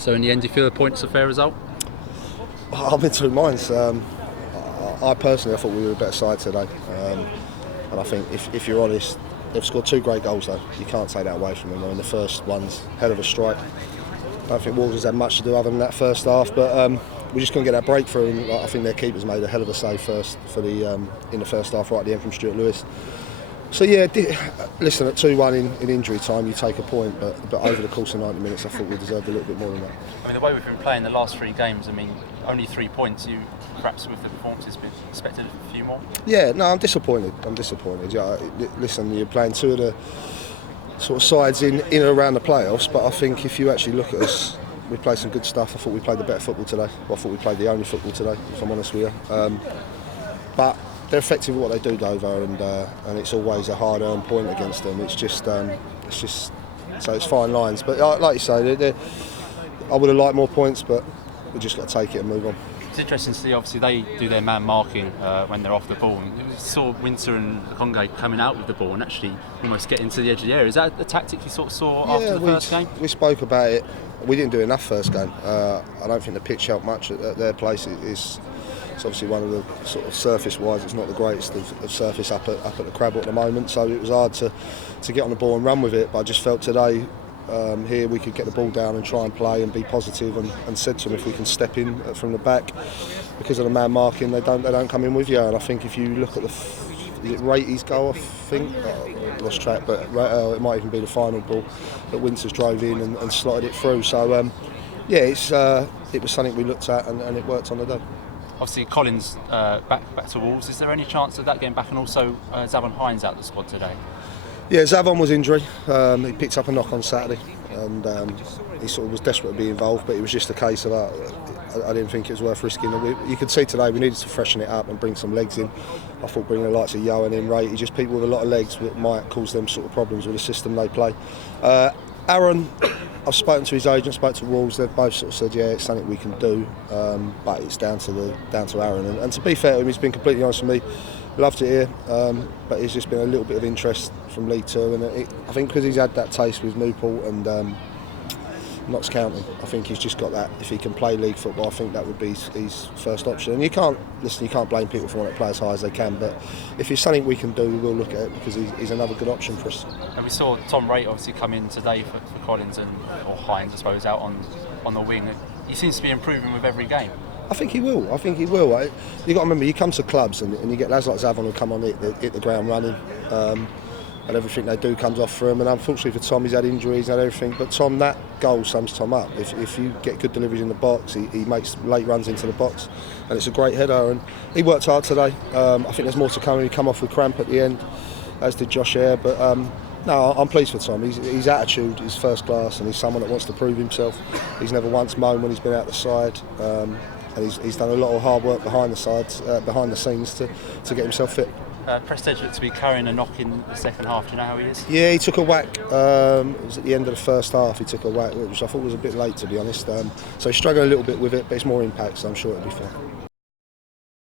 So in the end, do you feel the points a fair result? I'm in two minds. I personally, I thought we were a better side today, and I think if you're honest, they've scored two great goals though. You can't take that away from them. I mean, the first one's hell of a strike. I don't think Wolves had much to do other than that first half, but we just couldn't get that breakthrough. And I think their keepers made a hell of a save first for in the first half, right at the end from Stuart Lewis. So yeah, listen, at 2-1 in injury time, you take a point, but over the course of 90 minutes, I thought we deserved a little bit more than that. I mean, the way we've been playing the last three games, I mean, only 3 points. You perhaps with the performances expected a few more. Yeah, no, I'm disappointed. Yeah, listen, you're playing two of the sort of sides in and around the playoffs, but I think if you actually look at us, we played some good stuff. I thought we played the better football today. I thought we played the only football today, if I'm honest with you. But they're effective at what they do, Dover, and it's always a hard-earned point against them. It's just so it's fine lines. But like you say, I would have liked more points, but we just got to take it and move on. It's interesting to see. Obviously, they do their man marking when they're off the ball. And we saw Winter and Conge coming out with the ball and actually almost getting to the edge of the area. Is that a tactic you sort of saw after the first game? We spoke about it. We didn't do enough first game. I don't think the pitch helped much at their place. It's obviously one of the sort of surface-wise, it's not the greatest of surface up at the Crabble at the moment. So it was hard to get on the ball and run with it. But I just felt today here we could get the ball down and try and play and be positive, and said to them if we can step in from the back because of the man marking, they don't come in with you. And I think if you look at is it Ratey's goal, I think, lost track, but it might even be the final ball that Winters drove in and slotted it through. So yeah, it was something we looked at and it worked on the day. Obviously, Collins back to Wolves. Is there any chance of that getting back, and also Zavon Hines out the squad today? Yeah, Zavon was injured. He picked up a knock on Saturday, and he sort of was desperate to be involved. But it was just a case of I didn't think it was worth risking. You could see today we needed to freshen it up and bring some legs in. I thought bringing the likes of Yohan in, Ray, just people with a lot of legs that might cause them sort of problems with the system they play. Aaron, I've spoken to his agent, spoke to Wolves. They've both sort of said, yeah, it's something we can do, but it's down to Aaron. And to be fair to him, he's been completely honest with me. Loved it here, but there's just been a little bit of interest from League Two, and I think because he's had that taste with Newport and Notts County, I think he's just got that. If he can play league football, I think that would be his first option. And you can't blame people for wanting to play as high as they can, but if it's something we can do, we will look at it because he's another good option for us. And we saw Tom Wright obviously come in today for Collins or Hines, I suppose, out on the wing. He seems to be improving with every game. I think he will. You've got to remember, you come to clubs and you get lads like Zavon who come on, hit the ground running, and everything they do comes off for him. And unfortunately for Tom, he's had injuries and everything. But Tom, that goal sums Tom up. If you get good deliveries in the box, he makes late runs into the box, and it's a great header. And he worked hard today. I think there's more to come. He come off with cramp at the end, as did Josh Eyre. But no, I'm pleased for Tom. His attitude is first class, and he's someone that wants to prove himself. He's never once moaned when he's been out the side. And he's done a lot of hard work behind the scenes to get himself fit. Prestage looked to be carrying a knock in the second half. Do you know how he is? Yeah, he took a whack. It was at the end of the first half. He took a whack, which I thought was a bit late, to be honest. So he's struggling a little bit with it, but it's more impact, so I'm sure it'll be fine.